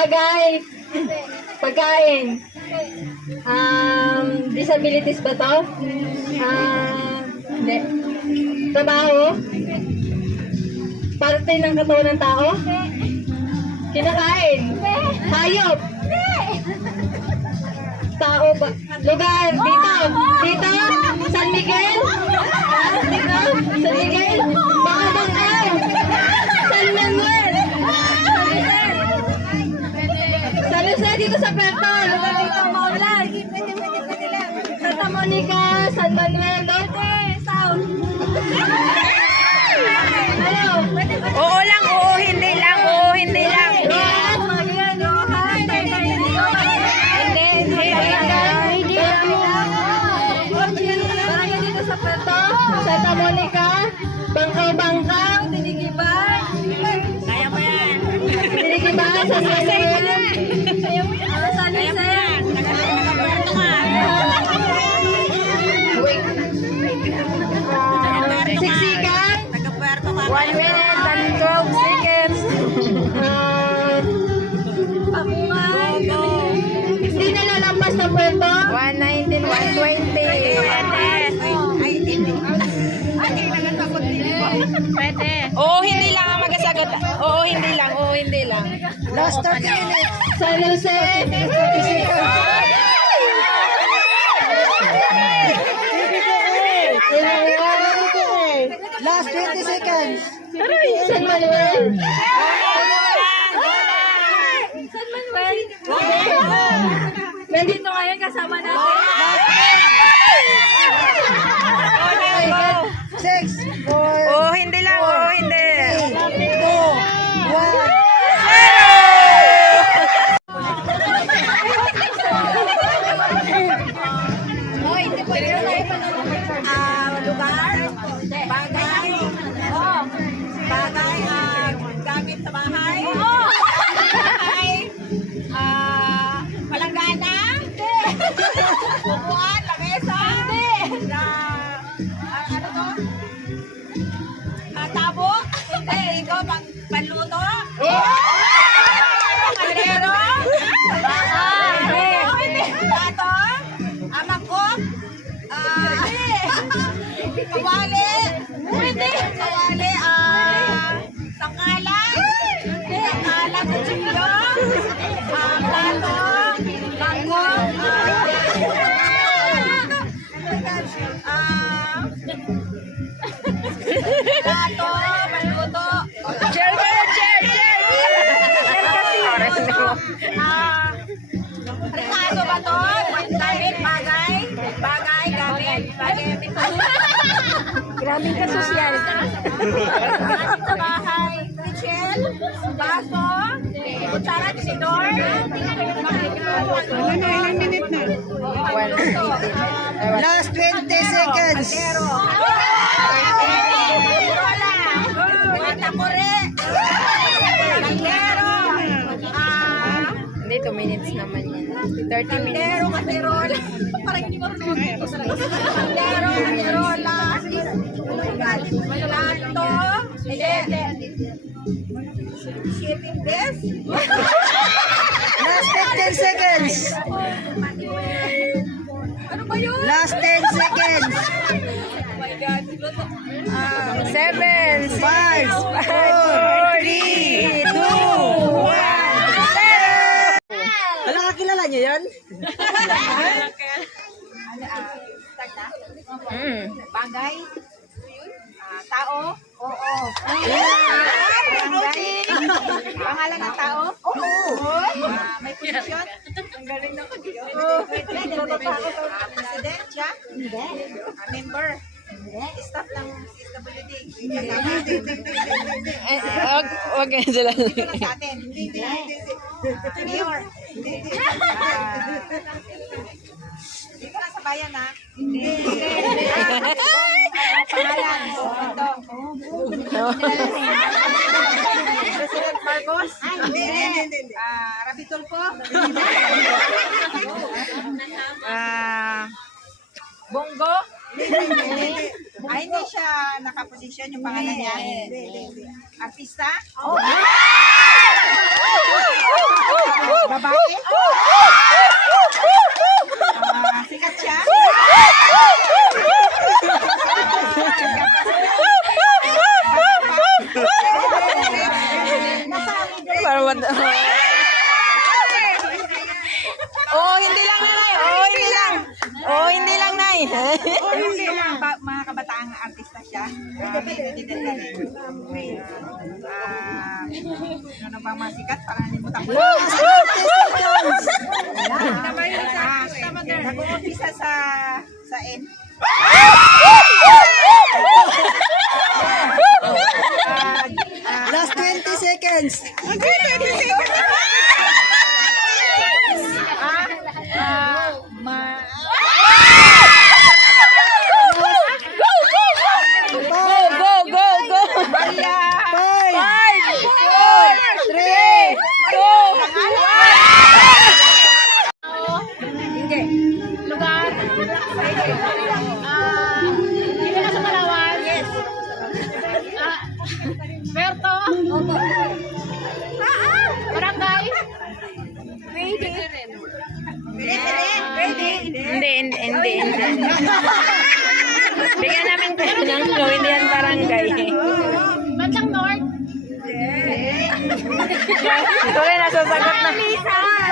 Bagay. Pagkain. Um, disabilities ba to? Ah, hindi. Trabaho? Parte ng katawan ng tao? Kinakain? Hayop? Tao ba? Lugar? Dito? Sa Puerto, Santa Monica, Bangkaw Bangkaw, Dinigiban. Kaya mo yan. Dinigiban, San Manuel. Pwede. Oo, hindi lang ang magasagot. Oo, hindi lang. Oo, hindi lang. Last 30 minutes. San Jose. Last 20 seconds. San Manuel. San Manuel. Nandito ngayon kasama natin. Six, Ah, sa bahay. Kitchen, baso, kutsara, tinidor. Ilang minute na? Last 20 seconds. Hindi, 2 minutes naman yan. 30 Kaldero, kaserola. Parang hindi marunong. Kaldero, kaserola. Shipping desk. Last 15 seconds. Ano ba yun? Last 10 seconds. Oh my God. Ah, 7, 5, 4, 3, 2, 1. Wala kakilala niyo yan? Bagay. Ah, tao. Oo. Pangalan ng tao? Oo. Ah, may posisyon? Ang galing ng posisyon. Ah, President siya? Hindi. member? Hindi. Staff ng CSWD? Eh, wag, wag kayo sila. Dito lang sa atin? Hindi. Mayor? Hindi. Ah, Dito lang sa bayan ha? Hindi. Pangalan? Ito. President Marcos? Hindi. Ah, Rapi Tulfo? Ah, Bongo? Ay, hindi siya nakaposisyon yung pangalan niya. Artista? Babae? Ah, sikat siya? Para mad... Oh, hindi lang nanay. Oh, hindi lang. Oh, hindi lang nay. O hindi mga, ba, mga kabataang artista siya. Uh, hindi din na rin. Ah, ano bang mga sikat? Parang hindi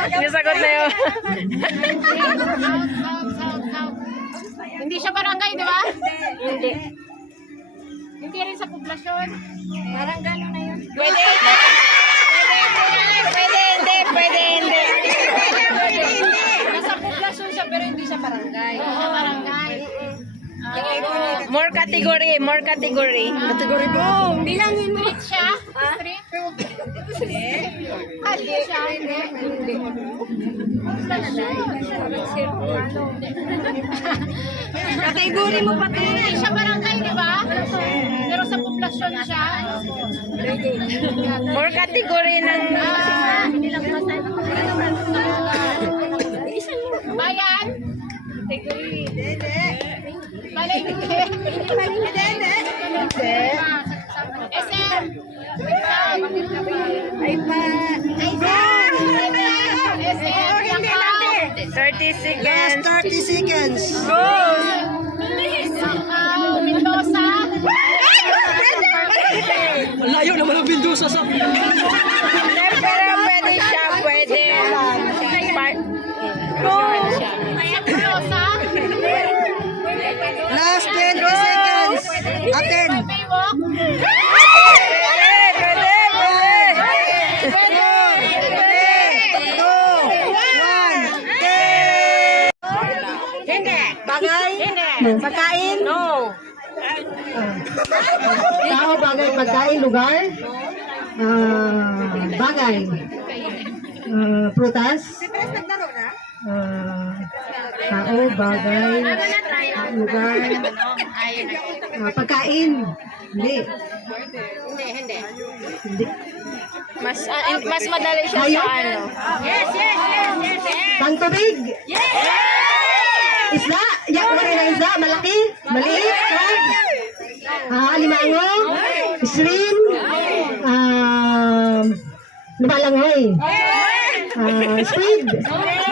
Nasagot na yun. Hindi siya barangay, di ba? Hindi. Hindi rin sa poblasyon. Parang gano'n na yun. Pwede, hindi. Pwede, hindi. Pwede, hindi. Nasa poblasyon siya pero hindi siya barangay. Hindi siya barangay. Ah, More category, more category. Category Oh, bilangin mo. Street siya? Street? Ah, hindi siya. Hindi. Hindi. Kategory mo pati. Hindi siya barangay, di ba? Pero sa poblasyon siya. More category ng... Ah, bayan? Palengke? SM? Ay pa. SM? Langaw? 30 seconds. 30 seconds. Langaw? Mendoza? Layo naman ang Mendoza sa... Bagay? Hindi. Pagkain? No. Tao, bagay, pagkain, lugar? Ah, bagay. Ah, prutas? Ah, tao, bagay, lugar, Ah, pagkain. Hindi. Hindi. Mas ah, mas madali siya sa ano. Pangtubig? Isda? Ya, wala na isda? Malaki? Maliit? Crab? Ah, limango? Shrimp? Um, lumalangoy? Ah, squid?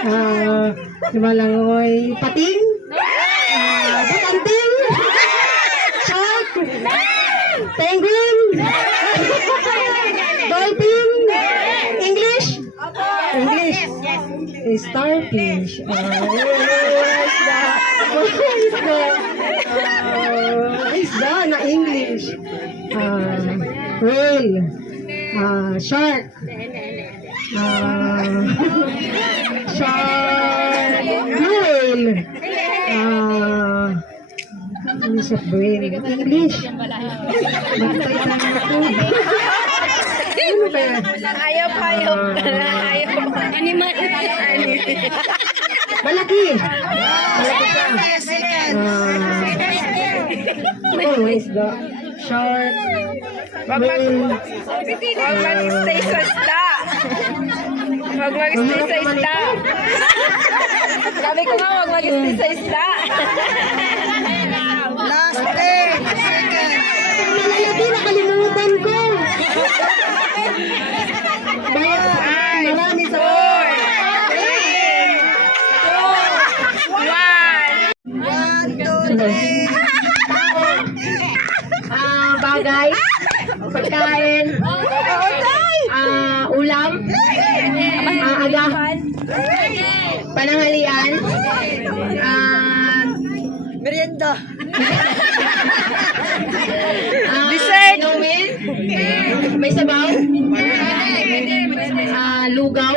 Ah, lumalangoy? Pating? Ah, butanting? Shark? Penguin? Dolphin? English? English? Starfish. Uh, isda. Isda. Uh, isda na English. Uh, whale. Uh, shark. Uh, shark. Whale. Uh, English of whale. English. Bantay. Ano ba yan? Ayaw, ayaw. Ayaw. Animal. Malaki. Malaki ka. Ah, oh, isda short, Wag mag, wag mag-stay sa isda. Wag mag-stay sa isda. Sabi ko nga, wag mag-stay sa isda. Last day, second. Malalabi, nakalimutan ko. Five, four, three, two, one. One, two bagay. Pagkain. Ah, ulam. Ah, agahan. Pananghalian. Ah, Merienda. ah, Dessert. Inumin. May sabaw. Ah, lugaw.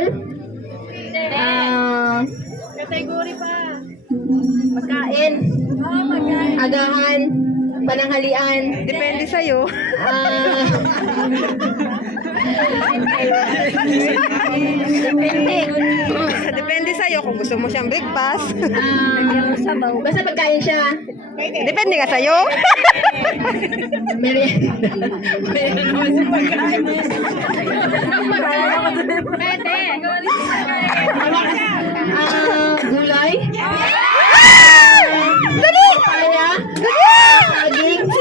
Ah, Kategory pa. pagkain. Agahan. Pananghalian. Depende sa'yo. Ah, Depende sa'yo kung gusto mo siyang breakfast. ah, basta pagkain siya. Depende nga sa'yo. Merienda. Pwede. Ah, gulay. Papaya. Saging. Sitaw.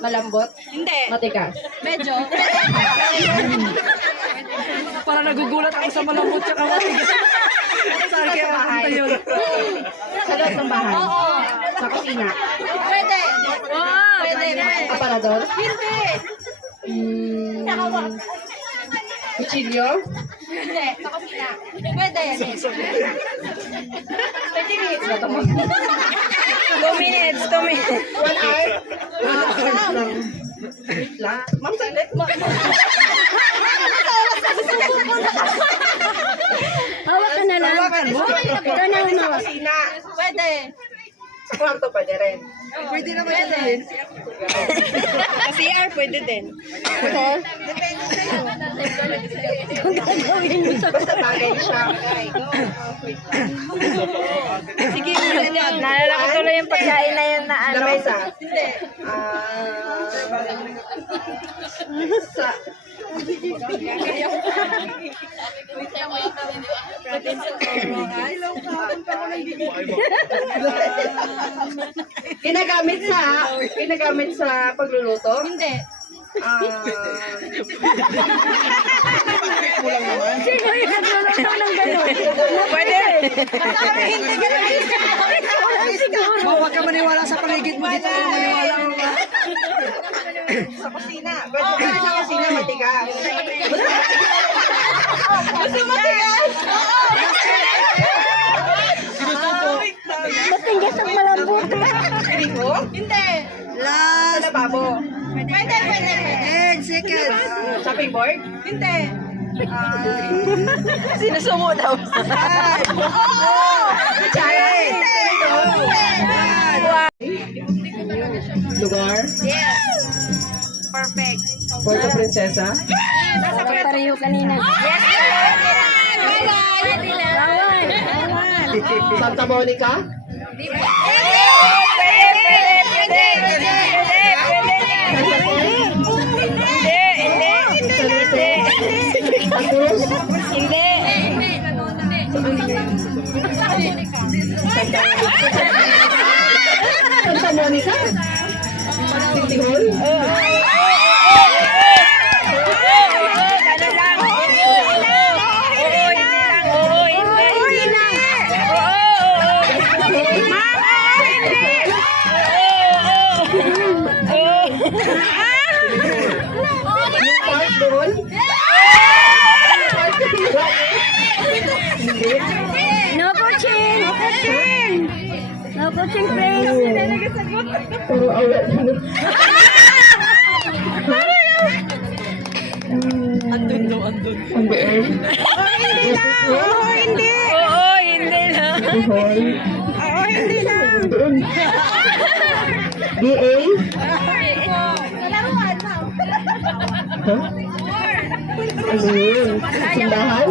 Malambot. Hindi. Matigas. Medyo. Para nagugulat ako sa malambot sa kamay. Saan kaya mapunta yun? Sa loob ng bahay. Sa kusina. Pwede. Pwede. Aparador. Hindi. Mm, Kutsilyo. Hindi. Sa kusina. Pwede. Two minutes, two minutes. One hour. One hour lang. Wait lang. Ma'am, saglit. Hawak ka na lang. Ikaw na humawak. Pwede. Sa kwarto pwede rin. Pwede naman siya din. Sa CR, pwede din. Basta bagay siya. Sige, naalala ko tuloy yung pagkain na yun na ano. Lamesa. Hindi. Ah, sa Ginagamit sa ginagamit sa pagluluto? Hindi. Ah, Pwede. Hindi ka Huwag ka maniwala sa paligid mo. Dito ka maniwala mo kusina. Pwede ka sa kusina matigas. Gusto mo tigas? Matigas ang malambot. Grigo? Hindi. Sa lababo. Pwede, pwede, pwede. Ten seconds. Ah, chopping board? Hindi. Ah, Sinusumo daw. lugar? Yes. Perfect. Puerto Princesa? Pareho kanina. Santa Monica? Tapos? Santa Monica? City Hall? Park No coaching! No coaching! No coaching, please. Puro awat. Andun daw, andun. Andun. Oo, hindi lang. City Hall. Oo, hindi lang. Doon. DA? Malaruan, ma'am. Ha? Ano yun? Simbahan?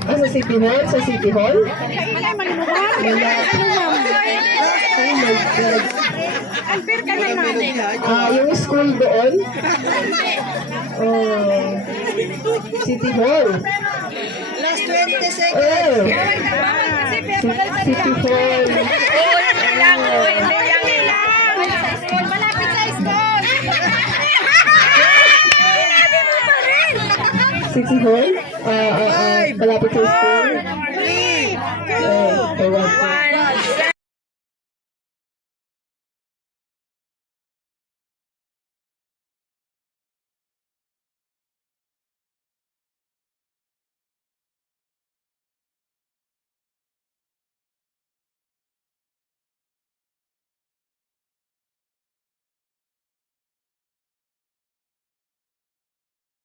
Ah, sa City Hall? Sa City Hall? Wala. Oh my God. Unfair ka naman. Ah, yung school doon? Oh. City Hall. Last 20 seconds. Oh. City Hall. Oo, hindi lang. Oo, City Hall? Ah, ah, ah. Malapit sa school? Three, Oh, okay, one, two. One,